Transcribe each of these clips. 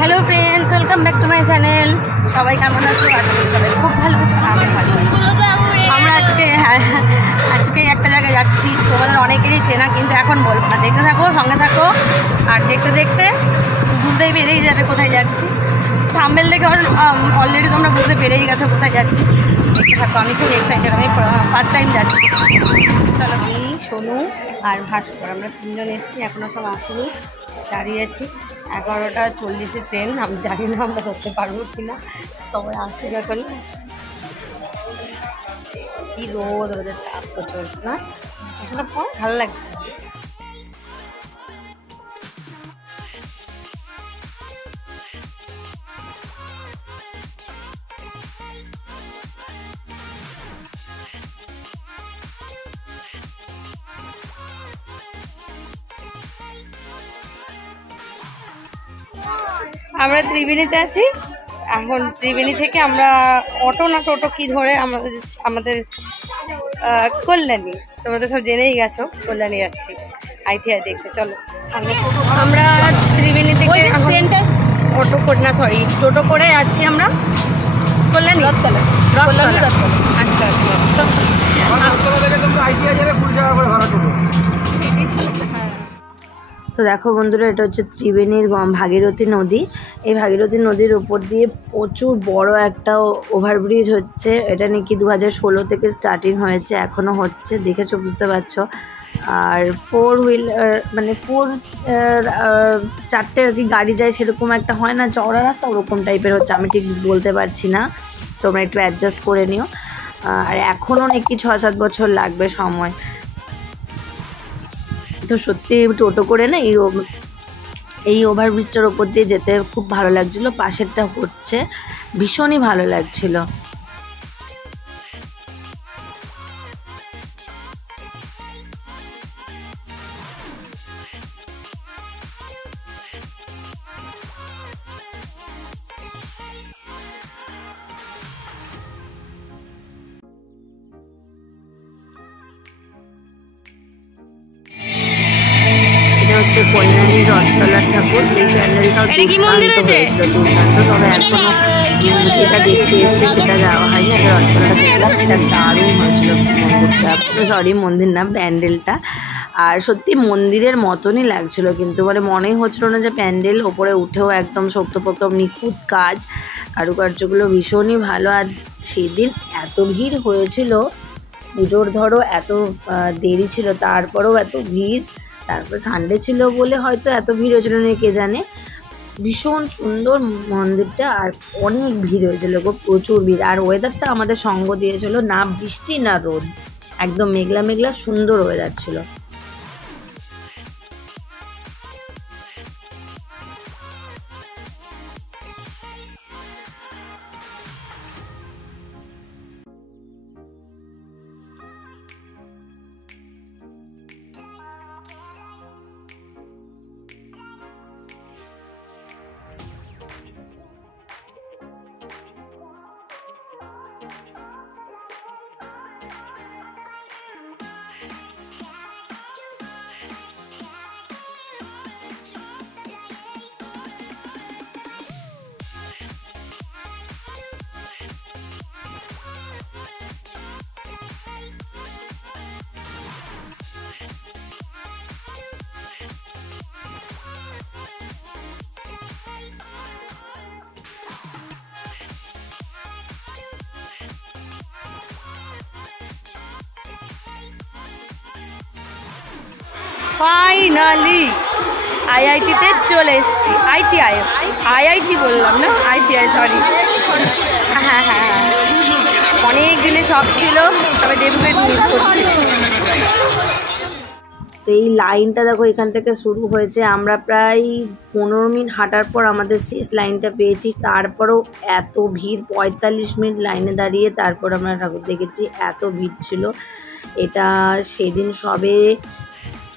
Hello friends, welcome back to my channel. সবাই কেমন আছো? আশা করি সবাই খুব ভালো আছো। আমি ভালো আছি। আমরা আজকে একটা জায়গায় যাচ্ছি, তোমাদের অনেকেরই চেনা, কিন্তু এখন বলবো না। দেখতে থাকো, সঙ্গে থাকো, আর দেখতে দেখতে বুঝতেই পেরেই যাবে কোথায় যাচ্ছি। থাম্বনেল দেখে অলরেডি তোমরা বুঝতে পেরেই গেছো কোথায় যাচ্ছি। দেখতে থাকো, আমি খুব এক্সাইটেড। আমি ফার্স্ট টাইম যাচ্ছি। চলো, আমি, সোনু আর ভাস্কর, আমরা তিনজন এসেছি, এখনও সব আসেনি, দাঁড়িয়ে আছি। 11:40 ট্রেন। আমি জানি না আমরা ধরতে পারবো কিনা, সবাই আসছে এখন। কি রোদ, রোদের তাপ প্রচুর না, চশমাটা পর ভালো লাগছে। আমরা ত্রিবেণীতে আছি এখন। ত্রিবেণী থেকে আমরা অটো না টোটো কি ধরে আমাদের কল্যাণী, তোমাদের সব জেনেই গেছো, কল্যাণী যাচ্ছি ITI দেখতে। চলো আমরা ত্রিবেণী থেকে সেন্টার অটো করে না, সরি টোটো করে যাচ্ছি আমরা কল্যাণী, রথতলা। আচ্ছা আচ্ছা, তো দেখো বন্ধুরা, এটা হচ্ছে ত্রিবেণীর ভাগীরথী নদী। এই ভাগীরথী নদীর উপর দিয়ে প্রচুর বড় একটা ওভারব্রিজ হচ্ছে। এটা নাকি 2016 থেকে স্টার্টিং হয়েছে, এখনও হচ্ছে, দেখেছো, বুঝতে পারছো। আর 4 হুইলার মানে 4টে আর কি গাড়ি যায়, সেরকম একটা হয় না চওড়া রাস্তা, ওরকম টাইপের হচ্ছে। আমি ঠিক বলতে পারছি না, তোমরা একটু অ্যাডজাস্ট করে নিও। আর এখনও নাকি 6-7 বছর লাগবে সময়। তো সত্যি টোটো করে না এই ওভারব্রিজটার ওপর দিয়ে যেতে খুব ভালো লাগছিলো। পাশেরটা হচ্ছে, ভীষণই ভালো লাগছিলো। হচ্ছে কল্যাণী রথতলার ঠাকুর। এই প্যান্ডেলটাও দুর্দান্ত হয়েছিল, দুর্দান্ত। তবে এখনো যেটা দেখতে এসছে সেটা যাওয়া হয়নি। একটা রথতলাটা দেখলাম, এটা দারুণ হয়েছিল মন্দিরটা, সরি মন্দির না, প্যান্ডেলটা। আর সত্যি মন্দিরের মতনই লাগছিল, কিন্তু মানে মনেই হচ্ছিল না যে প্যান্ডেল। ওপরে উঠেও একদম শক্তপোক্ত নিখুঁত কাজ, কারুকার্যগুলো ভীষণই ভালো। আর সেদিন এত ভিড় হয়েছিল, পুজোর ধরো এত দেরি ছিল, তারপরেও এত ভিড়। তারপর সানডে ছিল বলে হয়তো এত ভিড় হয়েছিল না, কে জানে। ভীষণ সুন্দর মন্দিরটা, আর অনেক ভিড় হয়েছিল গো, প্রচুর ভিড়। আর ওয়েদারটা আমাদের সঙ্গ দিয়েছিল, না বৃষ্টি না রোদ, একদম মেঘলা মেঘলা সুন্দর ওয়েদার ছিল। ফাইনালি IIT-তে চলে এসেছি। IIT বললাম না, ITI, সরি। হ্যাঁ হ্যাঁ হ্যাঁ, অনেক দিনে শখ ছিল, তবে ডেফিনেট মিস করছি। তো এই লাইনটা দেখো, এখান থেকে শুরু হয়েছে। আমরা প্রায় 15 মিনিট হাঁটার পর আমাদের শেষ লাইনটা পেয়েছি। তারপরেও এত ভিড়, 45 মিনিট লাইনে দাঁড়িয়ে তারপর আমরা ঠাকুর দেখেছি, এত ভিড় ছিল। এটা সেদিন সবে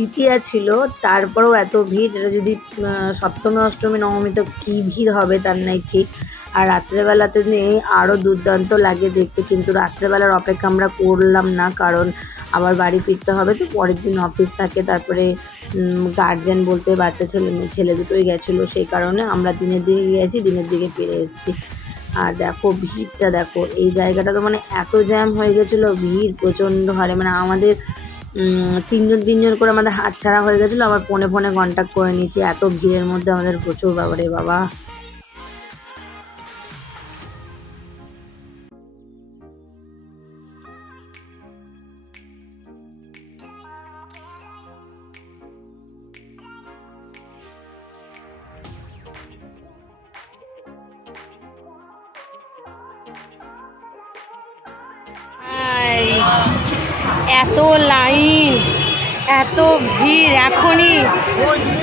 তৃতীয়া ছিল, তারপরেও এত ভিড়। এটা যদি সপ্তমী অষ্টমী নবমী তো কী ভিড় হবে তার নাই ঠিক। আর রাত্রেবেলাতে নেই, আরও দুর্দান্ত লাগে দেখতে। কিন্তু রাত্রেবেলার অপেক্ষা আমরা করলাম না, কারণ আবার বাড়ি ফিরতে হবে, তো পরের দিন অফিস থাকে। তারপরে গার্জেন বলতে বাচ্চা ছেলে দুটোই গেছিলো, সেই কারণে আমরা দিনের দিকে গেছি, দিনের দিকে ফিরে এসেছি। আর দেখো ভিড়টা দেখো, এই জায়গাটা তো মানে এত জ্যাম হয়ে গেছিলো, ভিড় প্রচণ্ড হারে, মানে আমাদের তিনজন করে আমাদের হাত ছাড়া হয়ে গেছিলো, আবার ফোনে কন্ট্যাক্ট করে নিয়েছি, এত ভিড়ের মধ্যে আমাদের প্রচুর বাবারে বাবা। এত লাইন, এত ভিড়, এখনই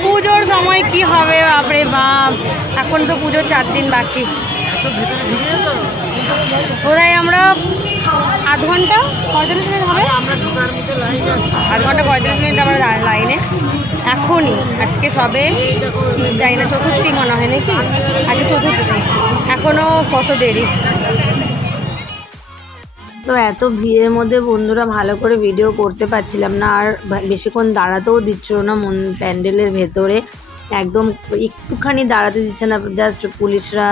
পুজোর সময় কি হবে বাপরে বাপ, এখন তো পুজোর 4 দিন বাকি। ওরাই আমরা আধ ঘন্টা 45 মিনিট হবে, আধ ঘন্টা 45 মিনিট আমরা লাইনে এখনই। আজকে সবে যাই না, চতুর্থী মনে হয় নাকি, আজকে চতুর্থী, এখনও কত দেরি। তো এত ভিড়ের মধ্যে বন্ধুরা ভালো করে ভিডিও করতে পারছিলাম না, আর বেশিক্ষণ দাঁড়াতেও দিচ্ছিল না প্যান্ডেলের ভেতরে, একদম একটুখানি দাঁড়াতে দিচ্ছে না, জাস্ট পুলিশরা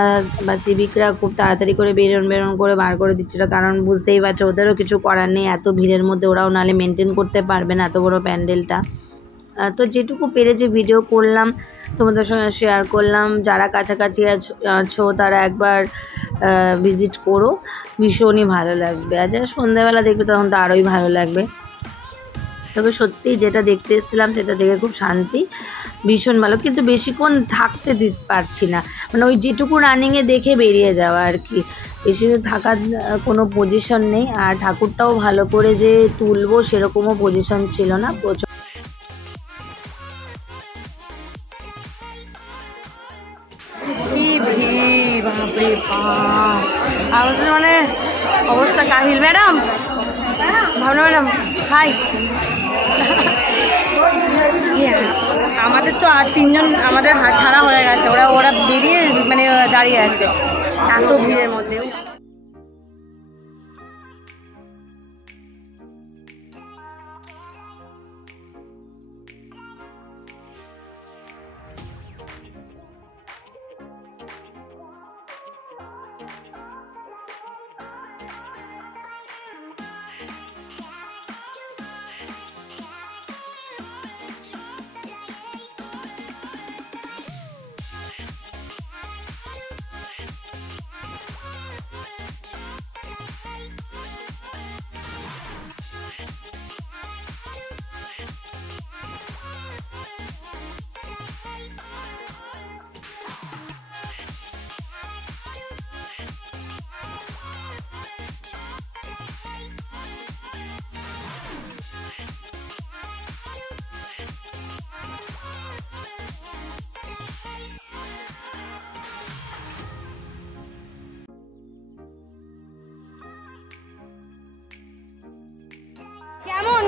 বা সিভিকরা খুব তাড়াতাড়ি করে বেরোন করে বার করে দিচ্ছিলো, কারণ বুঝতেই পারছো ওদেরও কিছু করার নেই, এত ভিড়ের মধ্যে ওরাও নাহলে মেনটেন করতে পারবে না এত বড় প্যান্ডেলটা। তো যেটুকু পেরেছি ভিডিও করলাম, তোমাদের সঙ্গে শেয়ার করলাম। যারা কাছাকাছি আছো তারা একবার ভিজিট করো, ভীষণই ভালো লাগবে, আর যারা সন্ধ্যাবেলা দেখবে তখন তো আরোই ভালো লাগবে। তবে সত্যি যেটা দেখতে এসেছিলাম সেটা দেখে খুব শান্তি, ভীষণ ভালো, কিন্তু বেশিক্ষণ থাকতে দিতে পারছি না, মানে ওই যেটুকু রানিংয়ে দেখে বেরিয়ে যাওয়া আর কি, বেশি থাকার কোনো পজিশন নেই। আর ঠাকুরটাও ভালো করে যে তুলবো সেরকমও পজিশন ছিল না, প্রচুর বাপরে বাপ, আমাদের মানে অবস্থা কাহিল। ম্যাডাম, ভাবনা ম্যাডাম হাই। আমাদের তো আর 3 জন আমাদের হাত ছাড়া হয়ে গেছে, ওরা বেরিয়ে মানে দাঁড়িয়ে আছে এত ভিড়ের মধ্যে।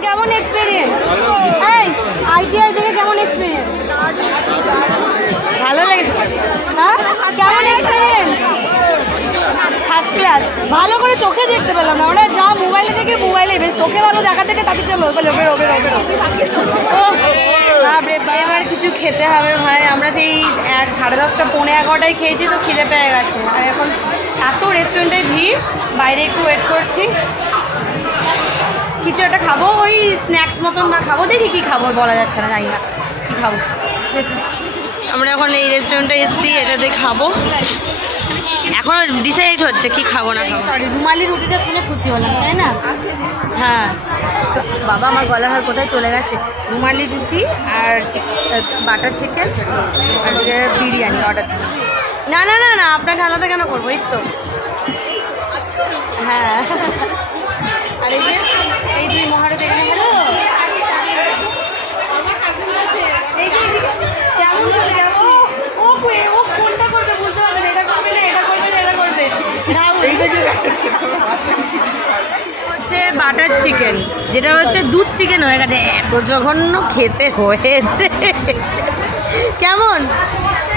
কেমন এক্সপেরিয়েন্স? এই আইটিআই থেকে কেমন এক্সপেরিয়েন্স? ভালো লেগেছে? হ্যাঁ, কেমন এক্সপেরিয়েন্স? First class. ভালো করে চোখে দেখতে পেলাম না, ওরা যা মোবাইলে থেকে মোবাইলে, বেশ চোখে ভালো দেখা থেকে তাদের জন্য এবার কিছু খেতে হবে ভাই। আমরা সেই 10:30 পৌনে 11টায় খেয়েছি, তো খিদে পেয়ে গেছে, আর এখন এত রেস্টুরেন্টে ভিড়, বাইরে একটু ওয়েট করছি, কিছু একটা খাবো, ওই স্ন্যাক্স মতন বা খাবো, দেখি কী খাবো বলা যাচ্ছে না, জানি না কী খাবো। আমরা এখন এই রেস্টুরেন্টে এসেছি, এটাতে খাবো, এখনও ডিসাইড হচ্ছে কি খাবো না খাবো। রুমালি রুটিটা শুনে খুশি হলাম, তাই না? হ্যাঁ, তো বাবা আমার গলা ভার কোথায় চলে গেছে। রুমালি রুটি আর বাটার চিকেন আর বিরিয়ানি অর্ডার। না না না না, আপনাকে আলাদা কেন করবো, এই তো। হ্যাঁ, আর এই দুই মহারত এখানে হলো, হচ্ছে বাটার চিকেন, যেটা হচ্ছে দুধ চিকেন হয়ে গেছে, এত জঘন্য খেতে হয়েছে। কেমন?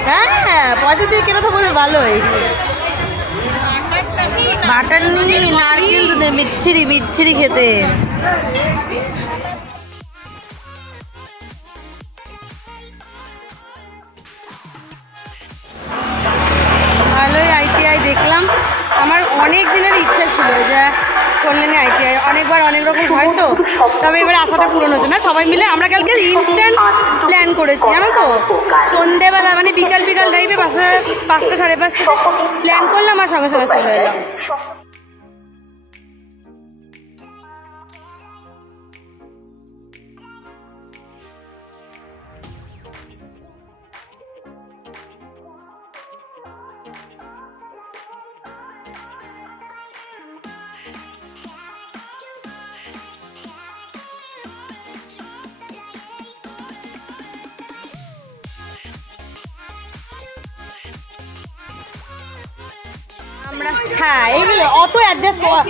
হ্যাঁ, পয়সা দিয়ে কেন তো বলবে ভালোই। বাটার নিয়ে নারকেল দুধে মিচ্ছিরি খেতে। ভালোই ITI দেখলাম। আমার অনেক দিনের ইচ্ছা ছিল যে কল্যাণী ITI, অনেকবার অনেক রকম হয় তো, তবে এবার আশাটা পূরণ হচ্ছে না। সবাই মিলে আমরা কালকে ইনস্ট্যান্ট প্ল্যান করেছি জানো তো, সন্ধেবেলা মানে বিকাল টাইপে 5টা 5:30 প্ল্যান করলাম আর সঙ্গে সঙ্গে চলে এলাম। আমরা হ্যাঁ এইগুলো অত অ্যাডজাস্ট করা।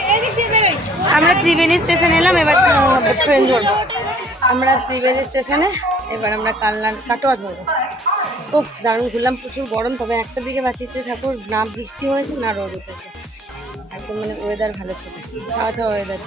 আমরা ত্রিবেণী স্টেশন এলাম, এবার ট্রেন ধরবো। আমরা ত্রিবেণী স্টেশনে, এবার আমরা কাটোয়া ধরবো। তো দারুণ ঘুরলাম, প্রচুর গরম, তবে একটা দিকে বাঁচিয়েছে ঠাকুর, না বৃষ্টি হয়েছে না রোদ উঠেছে, একদম মানে ওয়েদার ভালো ছিল, ছাওয়া ছাওয়া ওয়েদার।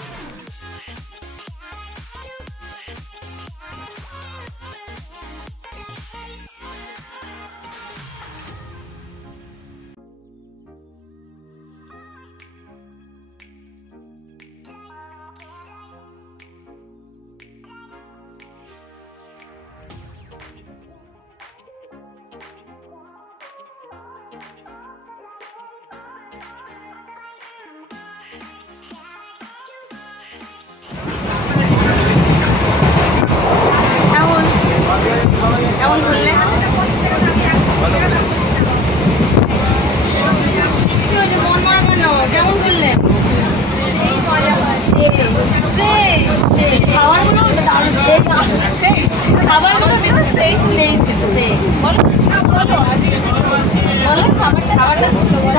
কেমন ঘুরলে? কেমন ঘুরলে? খাবারগুলো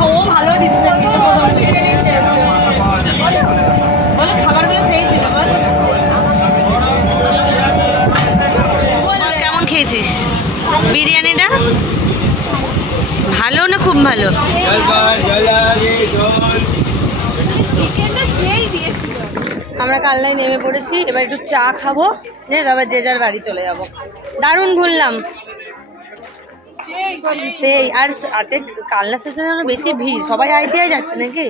ও ভালো দিচ্ছে, খাবারগুলো সেই ছিল। কেমন খেয়েছিস বিরিয়ানিটা? ভালো না খুব ভালো? আমরা কালনায় নেমে পড়েছি, এবার একটু চা খাবো, তারপর যে যার বাড়ি চলে যাবো। দারুণ ঘুরলাম সেই। আর আছে কালনা স্টেশনে বেশি ভিড়, সবাই ITI যাচ্ছে নাকি?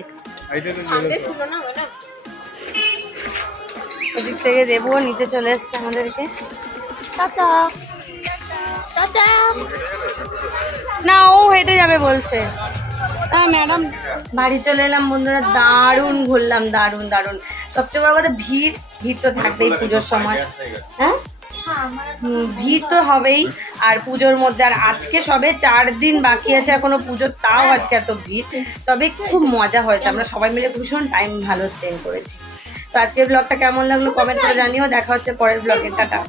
ওদিক থেকে দেবো, নিতে চলে এসছে আমাদেরকে। না ও হেঁটে যাবে বলছে। হ্যাঁ ম্যাডাম, বাড়ি চলে এলাম বন্ধুরা, দারুণ ঘুরলাম, দারুণ। সবচেয়ে বড় কথা ভিড় তো থাকবেই পুজোর সময়। হ্যাঁ ভিড় তো হবেই, আর পুজোর মধ্যে আর আজকে সবে 4 দিন বাকি আছে এখনো পুজোর, তাও আজকে এত ভিড়। তবে খুব মজা হয়েছে, আমরা সবাই মিলে ভীষণ টাইম ভালো স্পেন্ড করেছি। তো আজকের ব্লগটা কেমন লাগলো কমেন্ট করে জানিও। দেখা হচ্ছে পরের ব্লগে, টাটা।